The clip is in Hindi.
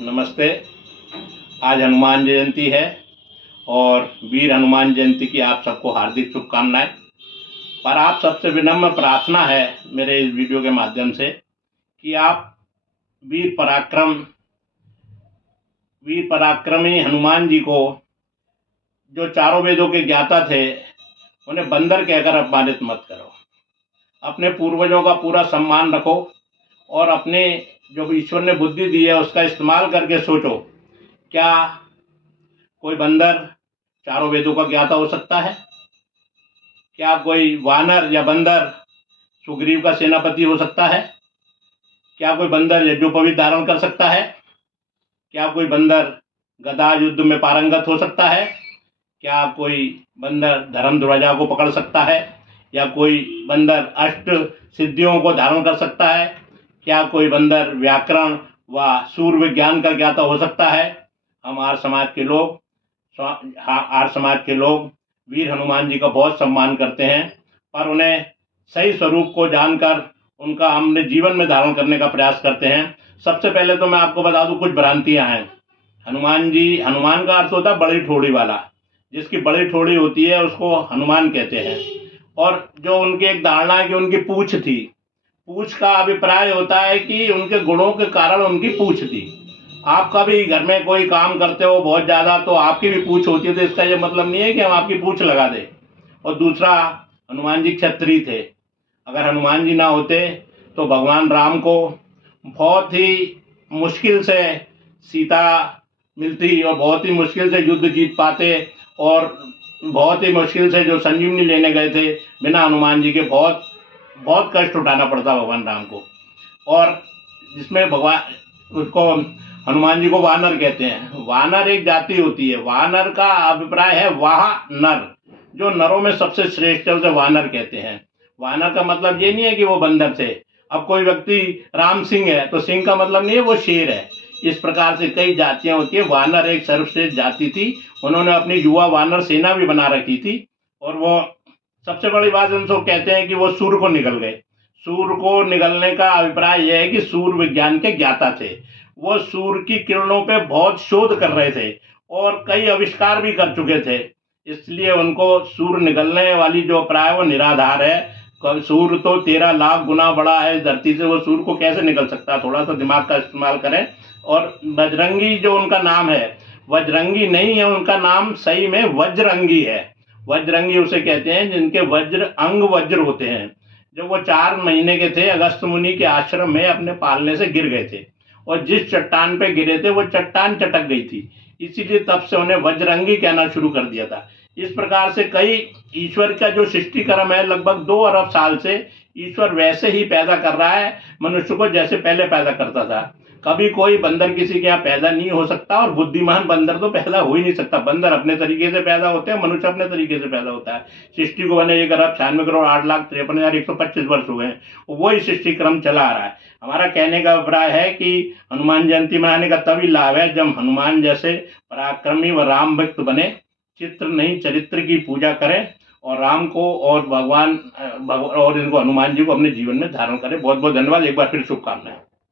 नमस्ते। आज हनुमान जयंती है और वीर हनुमान जयंती की आप सबको हार्दिक शुभकामनाएं। पर आप सबसे विनम्र प्रार्थना है मेरे इस वीडियो के माध्यम से कि आप वीर पराक्रमी हनुमान जी को, जो चारों वेदों के ज्ञाता थे, उन्हें बंदर कहकर अपमानित मत करो। अपने पूर्वजों का पूरा सम्मान रखो और अपने जो ईश्वर ने बुद्धि दी है उसका इस्तेमाल करके सोचो, क्या कोई बंदर चारों वेदों का ज्ञाता हो सकता है? क्या कोई वानर या बंदर सुग्रीव का सेनापति हो सकता है? क्या कोई बंदर यज्ञोपवीत धारण कर सकता है? क्या कोई बंदर गदा युद्ध में पारंगत हो सकता है? क्या कोई बंदर धर्म ध्वजा को पकड़ सकता है? या कोई बंदर अष्ट सिद्धियों को धारण कर सकता है? क्या कोई बंदर व्याकरण व सूर्य विज्ञान का ज्ञाता हो सकता है? हम आर्य समाज के लोग वीर हनुमान जी का बहुत सम्मान करते हैं, पर उन्हें सही स्वरूप को जानकर उनका हमने जीवन में धारण करने का प्रयास करते हैं। सबसे पहले तो मैं आपको बता दूं, कुछ भ्रांतियां हैं। हनुमान का अर्थ होता है बड़ी ठोड़ी वाला। जिसकी बड़ी ठोड़ी होती है उसको हनुमान कहते हैं। और जो उनकी एक धारणा है कि उनकी पूंछ थी, पूंछ का अभिप्राय होता है कि उनके गुणों के कारण उनकी पूंछ थी। आप कभी घर में कोई काम करते हो बहुत ज़्यादा तो आपकी भी पूंछ होती है, तो इसका ये मतलब नहीं है कि हम आपकी पूंछ लगा दें। और दूसरा, हनुमान जी क्षत्रिय थे। अगर हनुमान जी ना होते तो भगवान राम को बहुत ही मुश्किल से सीता मिलती और बहुत ही मुश्किल से युद्ध जीत पाते, और बहुत ही मुश्किल से जो संजीवनी लेने गए थे, बिना हनुमान जी के बहुत बहुत कष्ट उठाना पड़ता भगवान राम को। और जिसमें भगवान उसको हनुमान जी को वानर कहते हैं। वानर एक जाति होती है। वानर का अभिप्राय है वाह नर, जो नरों में सबसे श्रेष्ठ है उसे वानर कहते हैं। वानर का मतलब ये नहीं है कि वो बंदर थे। अब कोई व्यक्ति राम सिंह है तो सिंह का मतलब नहीं है वो शेर है। इस प्रकार से कई जातियां होती है। वानर एक सर्वश्रेष्ठ जाति थी। उन्होंने अपनी युवा वानर सेना भी बना रखी थी। और वो सबसे बड़ी बात उनको कहते हैं कि वो सूर्य को निकल गए। सूर्य को निकलने का अभिप्राय यह है कि सूर्य विज्ञान के ज्ञाता थे। वो सूर्य की किरणों पे बहुत शोध कर रहे थे और कई आविष्कार भी कर चुके थे। इसलिए उनको सूर्य निकलने वाली जो प्राय वो निराधार है। सूर्य तो 13 लाख गुना बड़ा है इस धरती से, वो सूर्य को कैसे निकल सकता है? थोड़ा सा दिमाग का इस्तेमाल करें। और बजरंगी जो उनका नाम है, वज्रंगी नहीं है, उनका नाम सही में वज्रंगी है। वज्रंगी उसे कहते हैं जिनके अंग वज्र होते हैं। जब वो 4 महीने के थे, अगस्त मुनि के आश्रम में अपने पालने से गिर गए थे और जिस चट्टान पे गिरे थे वो चट्टान चटक गई थी, इसीलिए तब से उन्हें वज्रंगी कहना शुरू कर दिया था। इस प्रकार से कई ईश्वर का जो सृष्टि क्रम है, लगभग 2 अरब साल से ईश्वर वैसे ही पैदा कर रहा है मनुष्य को जैसे पहले पैदा करता था। कभी कोई बंदर किसी के यहाँ पैदा नहीं हो सकता और बुद्धिमान बंदर तो पैदा हो ही नहीं सकता। बंदर अपने तरीके से पैदा होते हैं, मनुष्य अपने तरीके से पैदा होता है। सृष्टि को बने 1,96,08,53,125 वर्ष हुए हैं, वही सृष्टि क्रम चला आ रहा है। हमारा कहने का अभिप्राय है कि हनुमान जयंती मनाने का तभी लाभ है जब हनुमान जैसे पराक्रमी व राम भक्त बने, चित्र नहीं चरित्र की पूजा करें और राम को और भगवान और इनको हनुमान जी को अपने जीवन में धारण करें। बहुत बहुत धन्यवाद। एक बार फिर शुभकामनाएं।